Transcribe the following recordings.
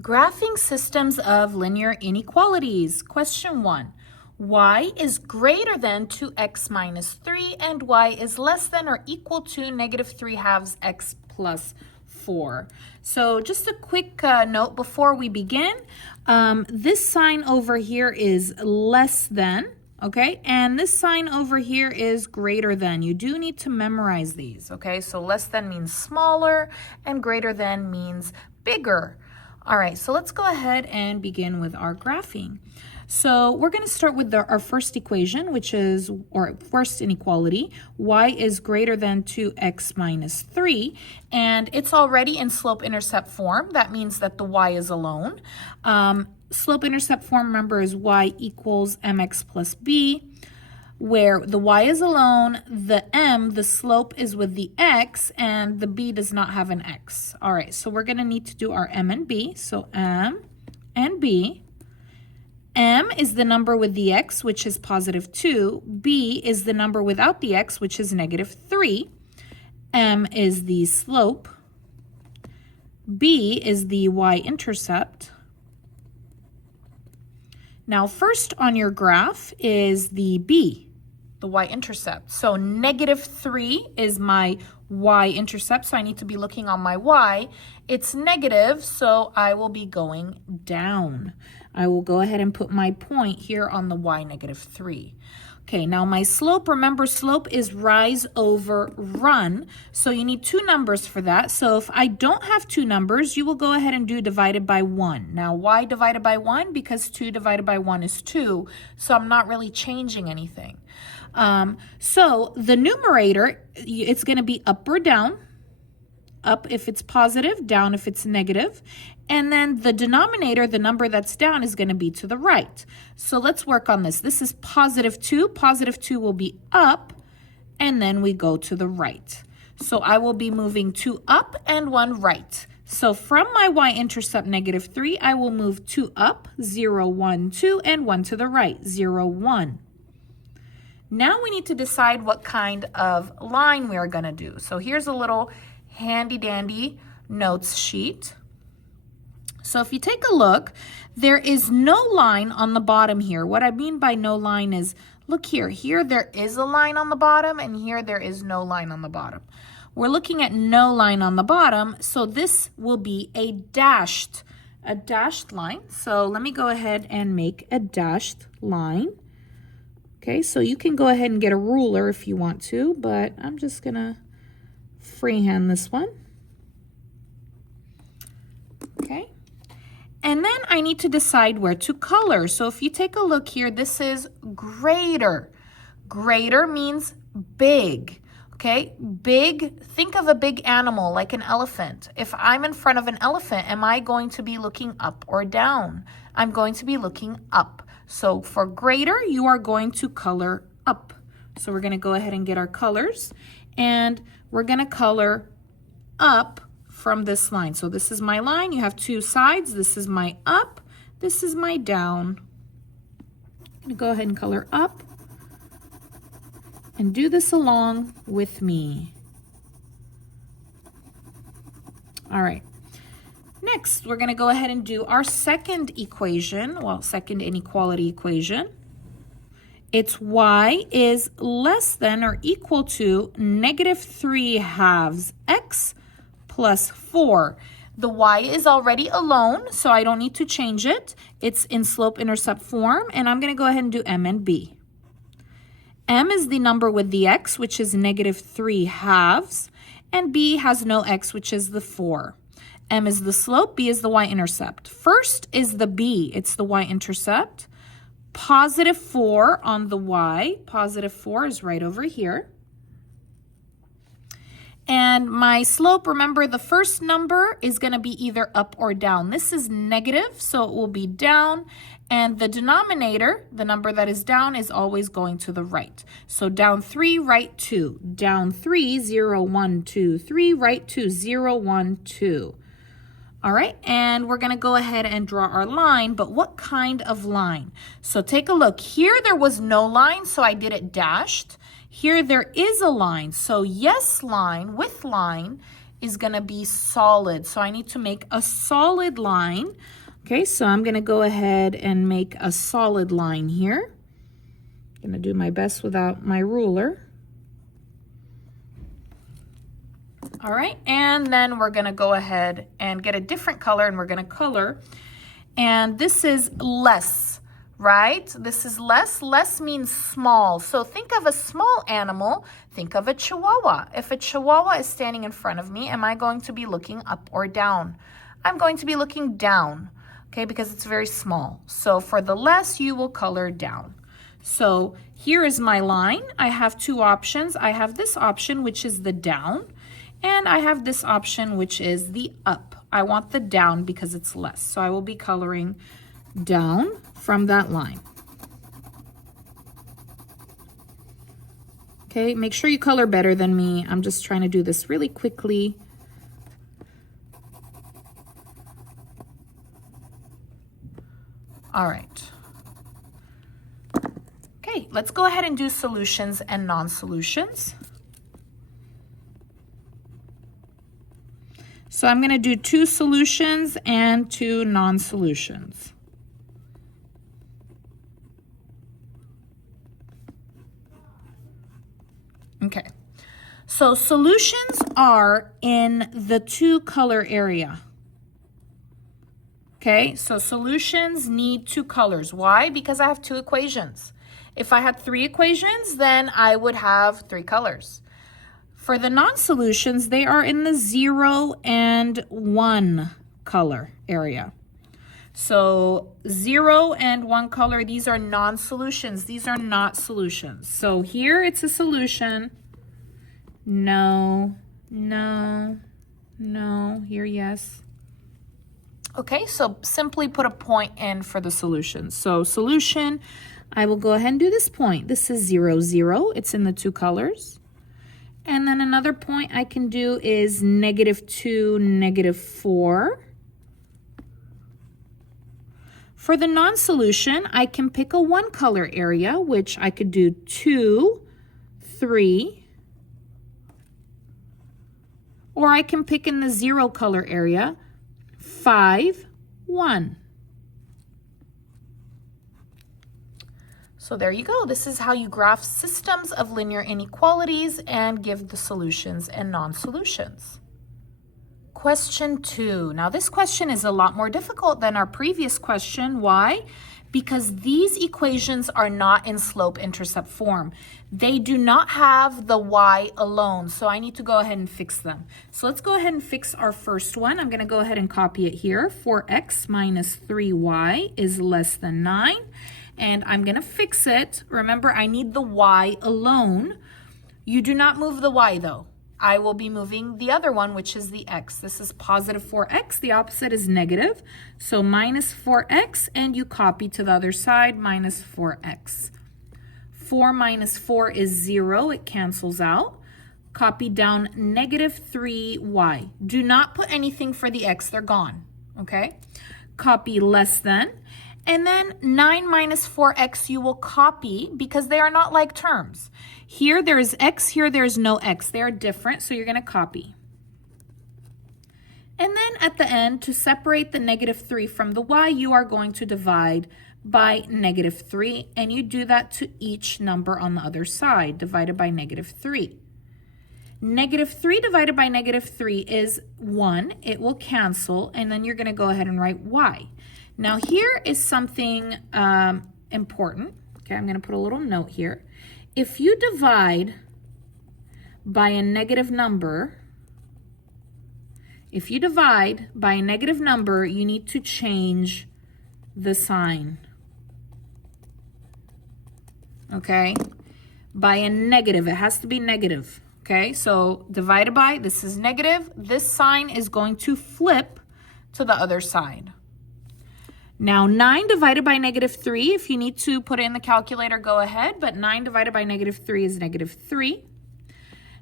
Graphing systems of linear inequalities. Question 1. Y is greater than 2x minus 3 and y is less than or equal to negative 3 halves x plus 4. So just a quick note before we begin. This sign over here is less than, okay? And this sign over here is greater than. You do need to memorize these, okay? So less than means smaller and greater than means bigger. All right, so let's go ahead and begin with our graphing. So we're going to start with our first equation, which is, or first inequality, y is greater than 2x minus 3, and it's already in slope-intercept form. That means that the y is alone. Slope-intercept form, remember, is y equals mx plus b, where the y is alone, the m, the slope, is with the x, and the b does not have an x. All right, so we're going to need to do our m and b. So m and b. M is the number with the x, which is positive 2. B is the number without the x, which is negative 3. M is the slope. B is the y-intercept. Now, first on your graph is the b, the y-intercept. So negative 3 is my y-intercept, so I need to be looking on my y. It's negative, so I will be going down. I will go ahead and put my point here on the y negative 3. Okay, now my slope, remember slope is rise over run, so you need two numbers for that. So if I don't have two numbers, you will go ahead and do divided by 1. Now why divided by 1? Because 2 divided by 1 is 2, so I'm not really changing anything. So the numerator, it's going to be up or down. Up if it's positive, down if it's negative. And then the denominator, the number that's down, is going to be to the right. So let's work on this. This is positive 2. Positive 2 will be up, and then we go to the right. So I will be moving 2 up and 1 right. So from my y-intercept negative 3, I will move 2 up, 0, 1, 2, and 1 to the right, 0, 1. Now we need to decide what kind of line we are going to do. So here's a little handy-dandy notes sheet. So if you take a look, there is no line on the bottom here. What I mean by no line is, look here. Here there is a line on the bottom, and here there is no line on the bottom. We're looking at no line on the bottom, so this will be a dashed line. So let me go ahead and make a dashed line. Okay, so you can go ahead and get a ruler if you want to, but I'm just going to freehand this one. Okay. And then I need to decide where to color. So if you take a look here, this is greater. Greater means big. Okay, big, think of a big animal like an elephant. If I'm in front of an elephant, am I going to be looking up or down? I'm going to be looking up. So for greater, you are going to color up. So we're going to go ahead and get our colors, and we're going to color up from this line. So this is my line. You have two sides. This is my up. This is my down. I'm going to go ahead and color up and do this along with me. All right. Next, we're going to go ahead and do our second equation, second inequality equation. It's y is less than or equal to negative 3 halves x plus 4. The y is already alone, so I don't need to change it. It's in slope-intercept form, and I'm going to go ahead and do m and b. M is the number with the x, which is negative 3 halves, and b has no x, which is the 4. M is the slope, b is the y-intercept. First is the b, it's the y-intercept. Positive 4 on the y, positive 4 is right over here. And my slope, remember the first number is going to be either up or down. This is negative, so it will be down. And the denominator, the number that is down, is always going to the right. So down 3, right 2. Down 3, 0, 1, 2, 3, right 2, 0, 1, 2. All right, and we're going to go ahead and draw our line, but what kind of line? So take a look. Here there was no line, so I did it dashed. Here there is a line, so yes line with line is going to be solid. So I need to make a solid line. Okay, so I'm going to go ahead and make a solid line here. I'm going to do my best without my ruler. All right, and then we're going to go ahead and get a different color, and we're going to color. And this is less, right? This is less. Less means small. So think of a small animal. Think of a chihuahua. If a chihuahua is standing in front of me, am I going to be looking up or down? I'm going to be looking down, okay, because it's very small. So for the less, you will color down. So here is my line. I have two options. I have this option, which is the down, and I have this option, which is the up. I want the down because it's less. So I will be coloring down from that line. Okay, make sure you color better than me. I'm just trying to do this really quickly. All right. Okay, let's go ahead and do solutions and non-solutions. So I'm going to do 2 solutions and 2 non-solutions. Okay, so solutions are in the 2 color area. Okay, so solutions need 2 colors. Why? Because I have 2 equations. If I had 3 equations, then I would have 3 colors. For the non-solutions, they are in the 0 and 1 color area. So 0 and 1 color, these are non-solutions. These are not solutions. So here it's a solution. No, no, no. Here, yes. Okay, so simply put a point in for the solution. So solution, I will go ahead and do this point. This is 0, 0. It's in the 2 colors. And then another point I can do is -2, -4. For the non-solution, I can pick a 1 color area, which I could do 2, 3. Or I can pick in the 0 color area, 5, 1. So there you go. This is how you graph systems of linear inequalities and give the solutions and non-solutions. Question 2. Now this question is a lot more difficult than our previous question. Why? Because these equations are not in slope-intercept form. They do not have the y alone, so I need to go ahead and fix them. So let's go ahead and fix our first one. I'm going to go ahead and copy it here. 4x minus 3y is less than 9. And I'm going to fix it. Remember, I need the y alone. You do not move the y, though. I will be moving the other one, which is the x. This is positive 4x. The opposite is negative. So minus 4x, and you copy to the other side, minus 4x. 4 minus 4 is 0. It cancels out. Copy down negative 3y. Do not put anything for the x. They're gone. Okay? Copy less than. And then 9 minus 4x you will copy because they are not like terms. Here there is x, here there is no x. They are different, so you're going to copy. And then at the end, to separate the negative 3 from the y, you are going to divide by negative 3. And you do that to each number on the other side, divided by negative 3. Negative 3 divided by negative 3 is 1. It will cancel, and then you're going to go ahead and write y. Now here is something important. Okay, I'm going to put a little note here. If you divide by a negative number, you need to change the sign. Okay? By a negative, it has to be negative. Okay, so divided by, this is negative. This sign is going to flip to the other side. Now, 9 divided by negative 3, if you need to put it in the calculator, go ahead. But 9 divided by negative 3 is negative 3.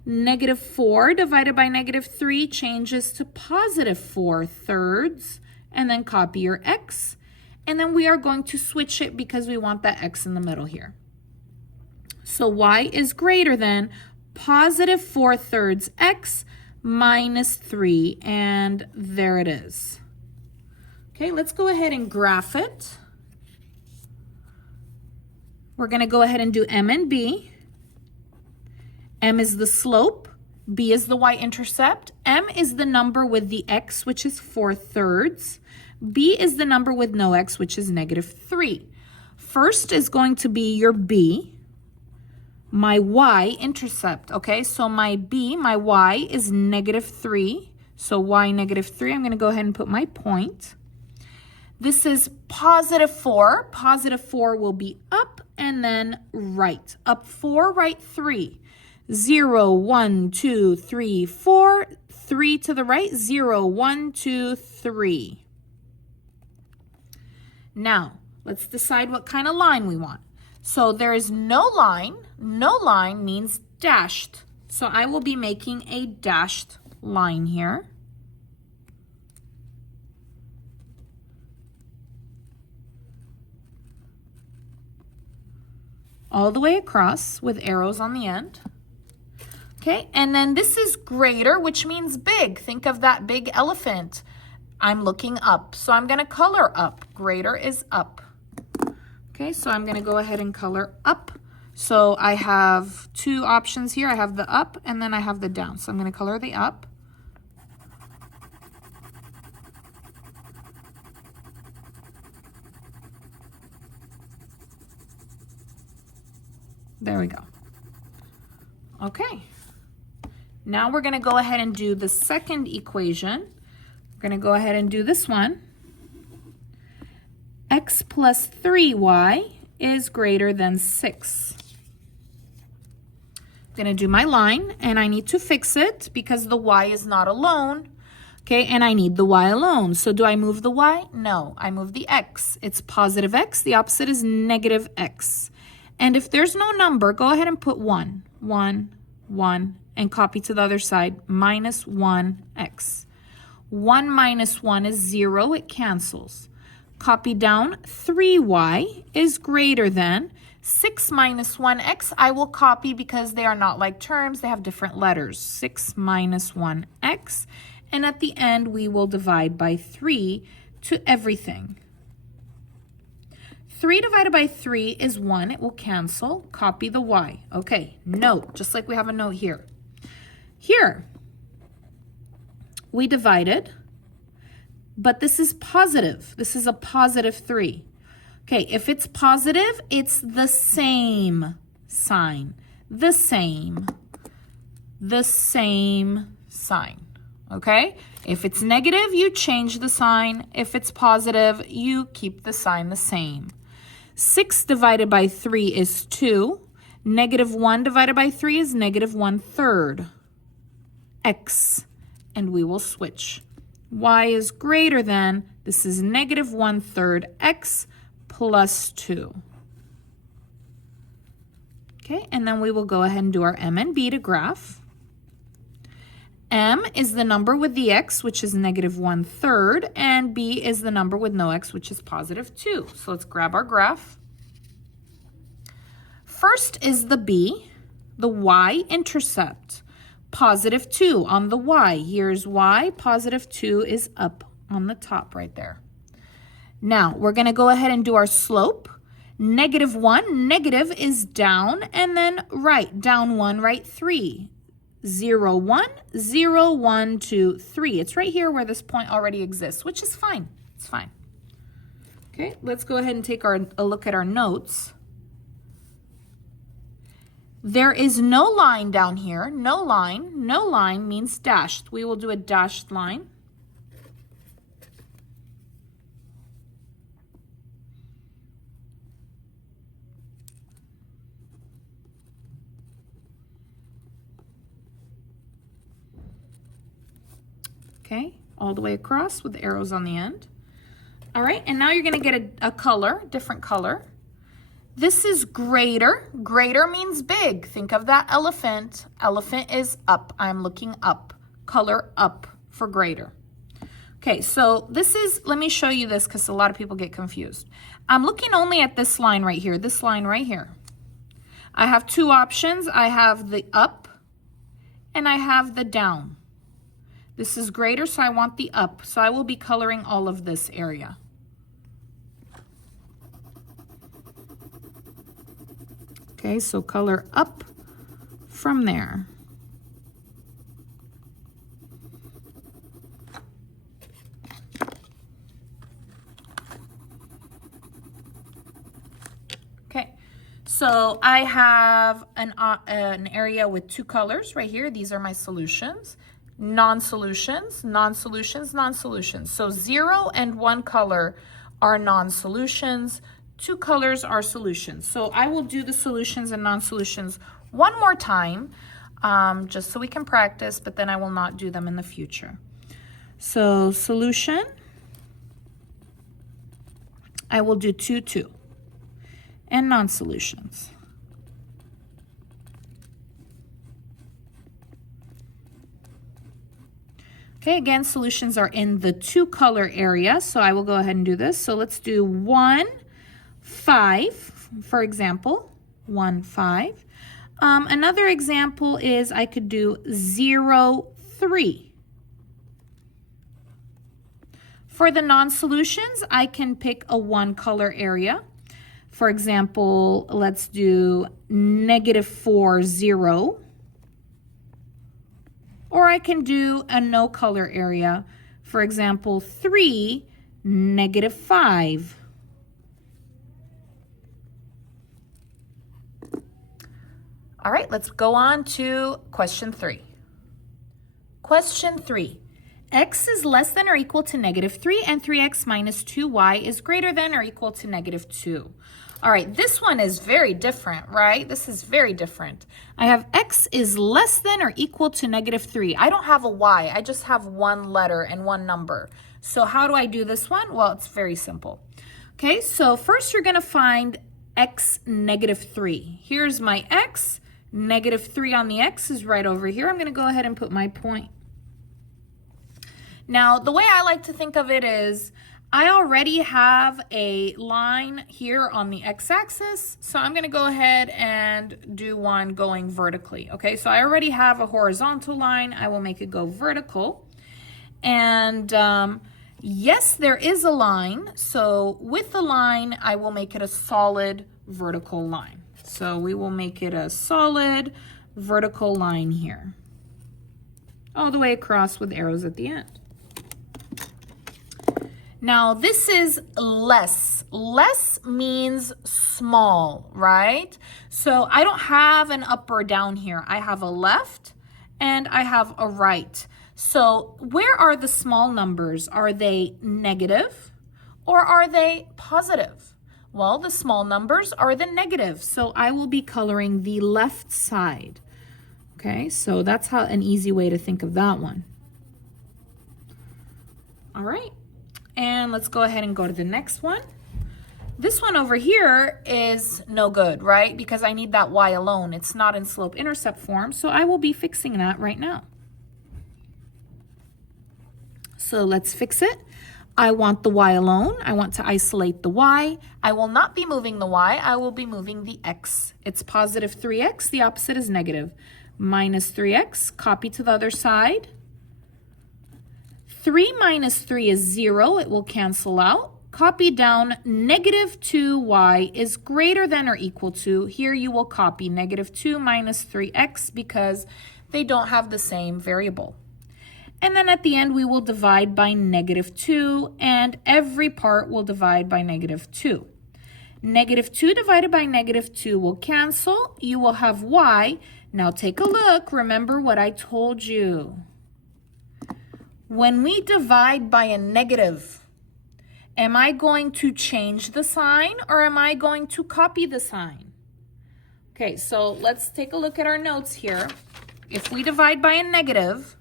Negative 4 divided by negative 3 changes to positive 4/3. And then copy your x. And then we are going to switch it because we want that x in the middle here. So y is greater than positive 4/3 x minus 3, and there it is. Okay, let's go ahead and graph it. We're going to go ahead and do M and B. M is the slope, B is the y-intercept, M is the number with the x, which is 4/3. B is the number with no x, which is -3. First is going to be your B, my y-intercept, okay? So my B, my y is -3. So y -3, I'm going to go ahead and put my point. This is +4. +4 will be up and then right. Up 4, right 3. 0, 1, 2, 3, 4. 3 to the right. 0, 1, 2, 3. Now, let's decide what kind of line we want. So there is no line. No line means dashed. So I will be making a dashed line here. All the way across with arrows on the end. Okay, and then this is greater, which means big. Think of that big elephant. I'm looking up, so I'm gonna color up. Greater is up. Okay, so I'm gonna go ahead and color up. So I have two options here. I have the up and then I have the down. So I'm gonna color the up. There we go. Okay. Now we're going to go ahead and do the second equation. We're going to go ahead and do this one. X plus 3y is greater than 6. I'm going to do my line, and I need to fix it because the y is not alone. Okay, and I need the y alone. So do I move the y? No, I move the x. It's positive x. The opposite is negative x. And if there's no number, go ahead and put 1, 1, 1, and copy to the other side, minus 1x. 1 minus 1 is 0, it cancels. Copy down, 3y is greater than 6 minus 1x. I will copy because they are not like terms, they have different letters. 6 minus 1x, and at the end we will divide by 3 to everything. 3 divided by 3 is 1. It will cancel. Copy the y. Okay, note, just like we have a note here. Here, we divided, but this is positive. This is a positive 3. Okay, if it's positive, it's the same sign. The same sign. Okay? If it's negative, you change the sign. If it's positive, you keep the sign the same. 6 divided by 3 is 2. Negative 1 divided by 3 is negative 1/3 x. And we will switch. Y is greater than, this is negative 1/3 x plus 2. Okay, and then we will go ahead and do our M and B to graph. M is the number with the x, which is negative 1/3, and B is the number with no x, which is positive 2. So let's grab our graph. First is the B, the y-intercept, positive 2 on the y. Here's y, positive 2 is up on the top right there. Now, we're going to go ahead and do our slope. Negative 1, negative is down, and then right, down 1, right 3. 0, 1, 0, 1, 2, 3. It's right here where this point already exists, which is fine. It's fine. Okay, let's go ahead and take a look at our notes. There is no line down here. No line. No line means dashed. We will do a dashed line. Okay, all the way across with arrows on the end. All right, and now you're going to get a color, different color. This is greater. Greater means big. Think of that elephant. Elephant is up. I'm looking up. Color up for greater. Okay, so this is, let me show you this because a lot of people get confused. I'm looking only at this line right here, this line right here. I have two options. I have the up and I have the down. This is greater, so I want the up. So I will be coloring all of this area. Okay, so color up from there. Okay, so I have an area with two colors right here. These are my solutions. Non-solutions, non-solutions, non-solutions. So 0 and 1 color are non-solutions. 2 colors are solutions. So I will do the solutions and non-solutions one more time, just so we can practice, but then I will not do them in the future. So solution, I will do 2, 2. And non-solutions. Okay, again, solutions are in the 2 color area, so I will go ahead and do this. So let's do 1, 5, for example, 1, 5. Another example is I could do 0, 3. For the non-solutions, I can pick a 1 color area. For example, let's do -4, 0. Or I can do a no color area. For example, 3, -5. All right, let's go on to question 3. Question 3. X is less than or equal to -3 and 3x minus 2y is greater than or equal to -2. All right, this one is very different, right? This is very different. I have x is less than or equal to -3. I don't have a y, I just have one letter and one number. So how do I do this one? Well, it's very simple. Okay, so first you're gonna find x -3. Here's my x, -3 on the x is right over here. I'm gonna go ahead and put my point. Now, the way I like to think of it is, I already have a line here on the x-axis, so I'm going to go ahead and do one going vertically. Okay, so I already have a horizontal line. I will make it go vertical. And yes, there is a line. So with the line, I will make it a solid vertical line. So we will make it a solid vertical line here, all the way across with arrows at the end. Now, this is less. Less means small, right? So I don't have an up or down here. I have a left and I have a right. So where are the small numbers? Are they negative or are they positive? Well, the small numbers are the negative. So I will be coloring the left side. Okay, so that's how an easy way to think of that one. All right. And let's go ahead and go to the next one. This one over here is no good, right? Because I need that y alone. It's not in slope-intercept form, so I will be fixing that right now. So let's fix it. I want the y alone. I want to isolate the y. I will not be moving the y. I will be moving the x. It's positive 3x. The opposite is negative. Minus 3x. Copy to the other side. 3 minus 3 is 0. It will cancel out. Copy down. -2y is greater than or equal to. Here you will copy -2 minus 3x because they don't have the same variable. And then at the end, we will divide by -2, and every part will divide by -2. -2 divided by -2 will cancel. You will have y. Now take a look. Remember what I told you. When we divide by a negative, am I going to change the sign or am I going to copy the sign? Okay, so let's take a look at our notes here. If we divide by a negative,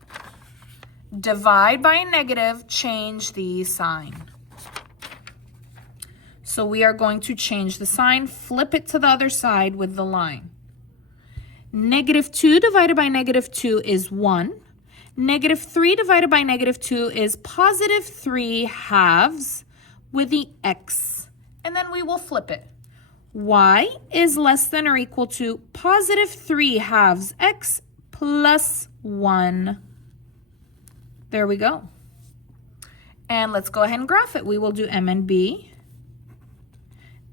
change the sign. So we are going to change the sign, flip it to the other side with the line. -2 divided by -2 is 1. -3 divided by -2 is positive 3 halves with the x. And then we will flip it. Y is less than or equal to positive 3 halves x plus 1. There we go. And let's go ahead and graph it. We will do m and b.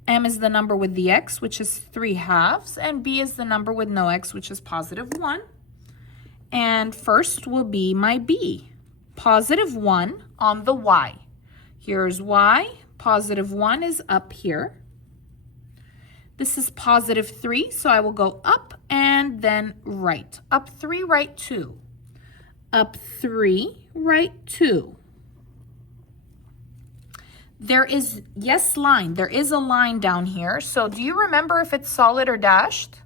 M is the number with the x, which is 3/2, and b is the number with no x, which is +1. And first will be my b, +1 on the y. Here's y, +1 is up here. This is +3, so I will go up and then right. Up 3, right 2. Up 3, right 2. There is, yes, line. There is a line down here. So do you remember if it's solid or dashed?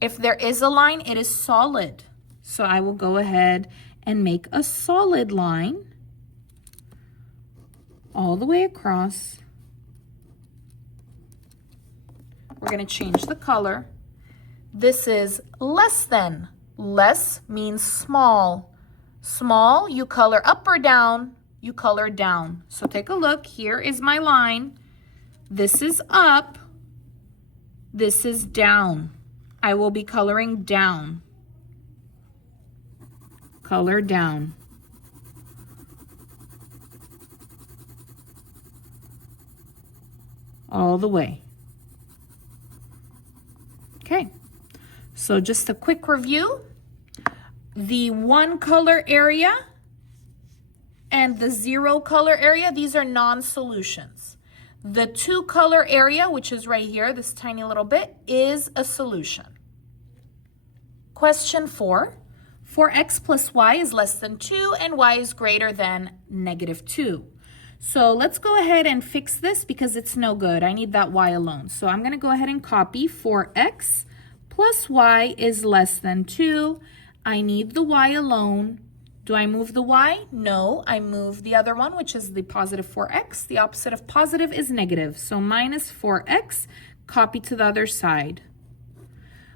If there is a line, it is solid. So I will go ahead and make a solid line all the way across. We're going to change the color. This is less than. Less means small. Small, you color up or down. You color down. So take a look. Here is my line. This is up. This is down. I will be coloring down. Color down. All the way. Okay. So just a quick review. The 1 color area and the 0 color area, these are non-solutions. The 2 color area, which is right here, this tiny little bit, is a solution. Question 4. For x plus y is less than 2 and y is greater than -2. So let's go ahead and fix this because it's no good. I need that y alone. So I'm going to go ahead and copy for x plus y is less than 2. I need the y alone. Do I move the y? No, I move the other one, which is the +4x. The opposite of positive is negative. So -4x, copy to the other side.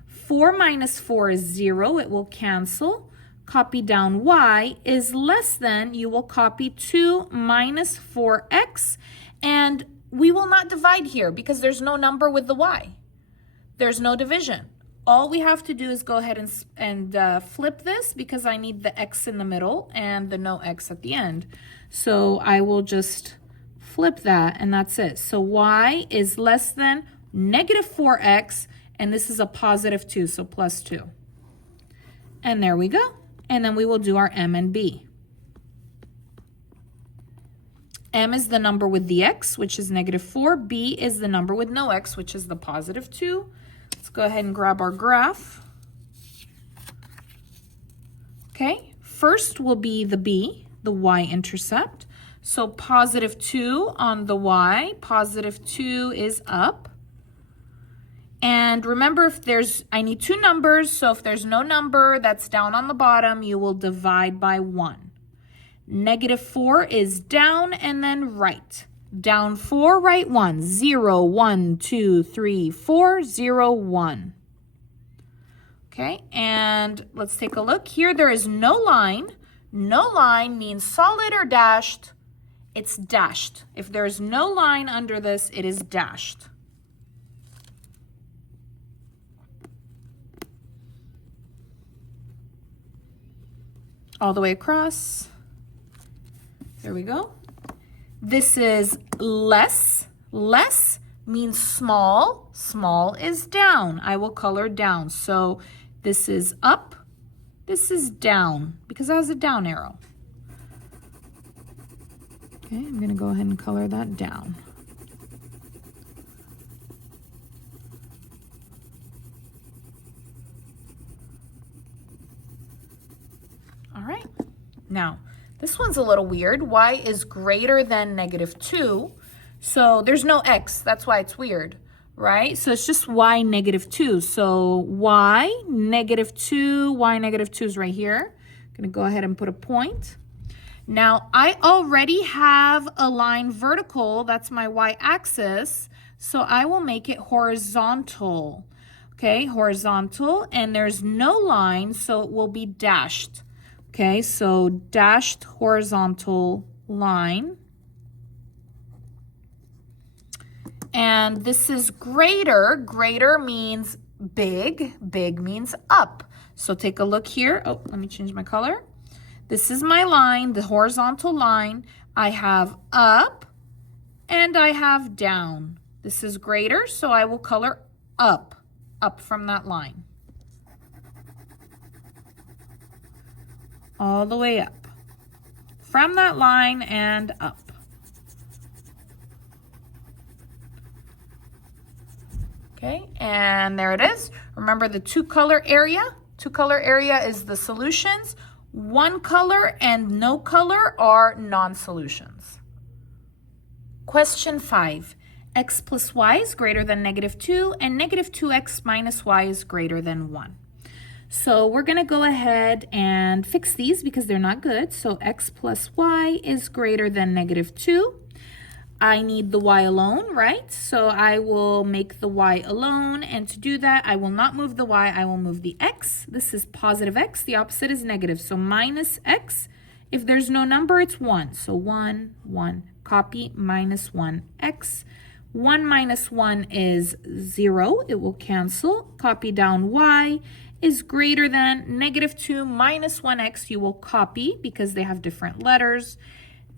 4 minus 4 is 0. It will cancel. Copy down y is less than, you will copy 2 minus 4x. And we will not divide here because there's no number with the y. There's no division. All we have to do is go ahead and flip this because I need the x in the middle and the no x at the end. So I will just flip that and that's it. So y is less than -4x and this is a +2, so +2. And there we go. And then we will do our m and b. M is the number with the x, which is -4. B is the number with no x, which is the +2. Let's go ahead and grab our graph. Okay, first will be the b, the y-intercept. So +2 on the y, +2 is up. And remember, I need 2 numbers, so if there's no number that's down on the bottom, you will divide by 1. -4 is down and then right. Down 4, right 1. 0, 1, 2, 3, 4, 0, 1. Okay, and let's take a look. Here there is no line. No line means solid or dashed. It's dashed. If there's no line under this, it is dashed. All the way across. There we go. This is less. Less means small. Small is down. I will color down. So this is up. This is down because it has a down arrow. Okay, I'm going to go ahead and color that down. All right. Now, this one's a little weird. Y is greater than -2. So there's no x. That's why it's weird, right? So it's just y -2. So y -2, y -2 is right here. I'm going to go ahead and put a point. Now, I already have a line vertical. That's my y-axis. So I will make it horizontal. Okay, horizontal. And there's no line, so it will be dashed. Okay, so dashed horizontal line. And this is greater. Greater means big. Big means up. So take a look here. Oh, let me change my color. This is my line, the horizontal line. I have up and I have down. This is greater, so I will color up from that line. All the way up. From that line and up. Okay, and there it is. Remember the two color area? Two color area is the solutions. One color and no color are non-solutions. Question 5. X plus y is greater than -2 and -2x minus y is greater than 1. So we're going to go ahead and fix these because they're not good. So x plus y is greater than -2. I need the y alone, right? So I will make the y alone. And to do that, I will not move the y, I will move the x. This is positive x, the opposite is negative. So minus x, if there's no number, it's 1. So 1, 1, copy, minus 1x. 1 minus 1 is 0, it will cancel. Copy down y is greater than -2 minus 1x, you will copy because they have different letters.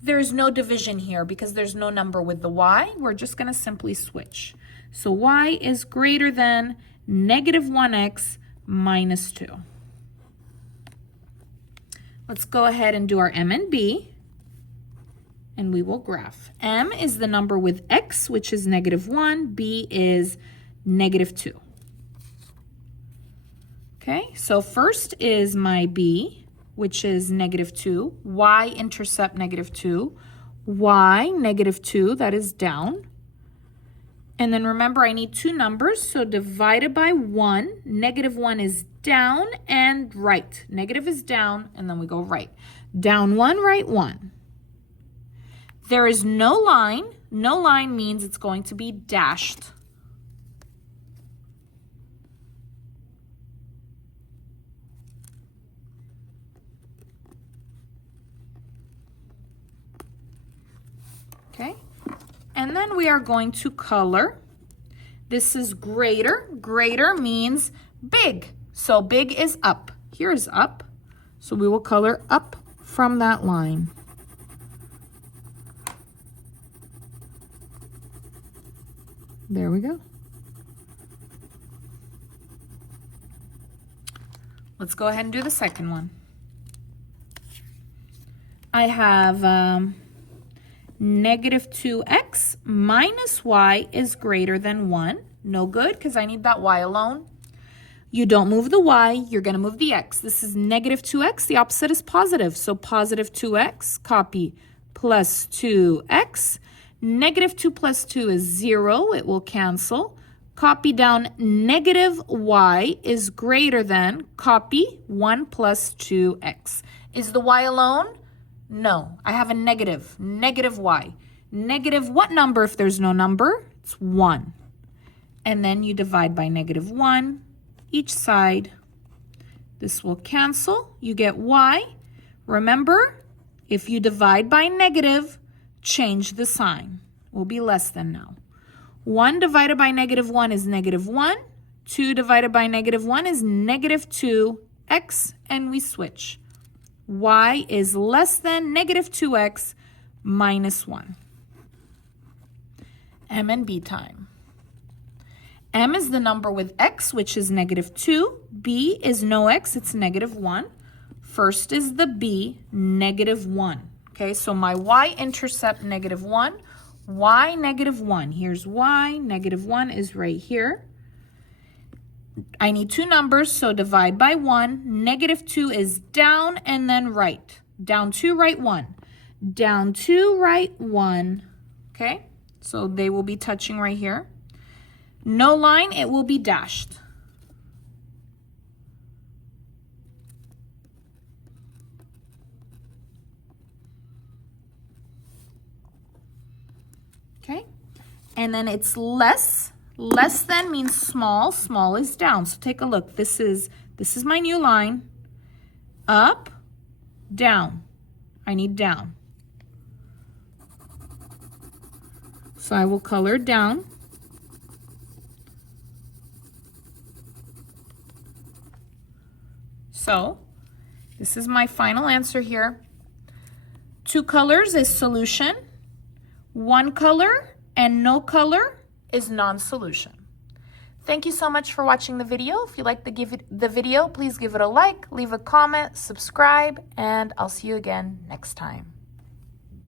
There's no division here because there's no number with the y. We're just going to simply switch. So y is greater than -1x minus 2. Let's go ahead and do our m and b, and we will graph. M is the number with x, which is -1. B is -2. Okay, so first is my b, which is -2, y-intercept -2, y -2, that is down. And then remember, I need two numbers, so divided by 1, -1 is down and right. Negative is down, and then we go right. Down 1, right 1. There is no line. No line means it's going to be dashed. Okay, and then we are going to color. This is greater. Greater means big. So big is up. Here is up. So we will color up from that line. There we go. Let's go ahead and do the second one. I have -2x minus y is greater than 1. No good, because I need that y alone. You don't move the y, you're going to move the x. This is -2x, the opposite is positive. So positive 2x, copy, plus 2x. -2 plus 2 is 0, it will cancel. Copy down, -y is greater than, copy, 1 plus 2x. Is the y alone? No, I have a negative y. Negative what number if there's no number? It's 1. And then you divide by -1 each side. This will cancel. You get y. Remember, if you divide by negative, change the sign. Will be less than now. 1 divided by -1 is -1. 2 divided by -1 is -2x, and we switch. Y is less than -2x minus 1. M and B time. M is the number with x, which is -2. B is no x, it's -1. First is the B, -1. Okay, so my y-intercept -1, y -1. Here's y, -1 is right here. I need two numbers, so divide by 1. -2 is down and then right. Down 2, right 1. Down 2, right 1. Okay, so they will be touching right here. No line, it will be dashed. Okay, and then it's less. Less than means small. Small is down. So take a look. This is my new line. Up, down. I need down. So I will color down. So This is my final answer here. 2 colors is solution. 1 color and no color is non-solution. Thank you so much for watching the video. If you like the video, please give it a like, leave a comment, subscribe, and I'll see you again next time.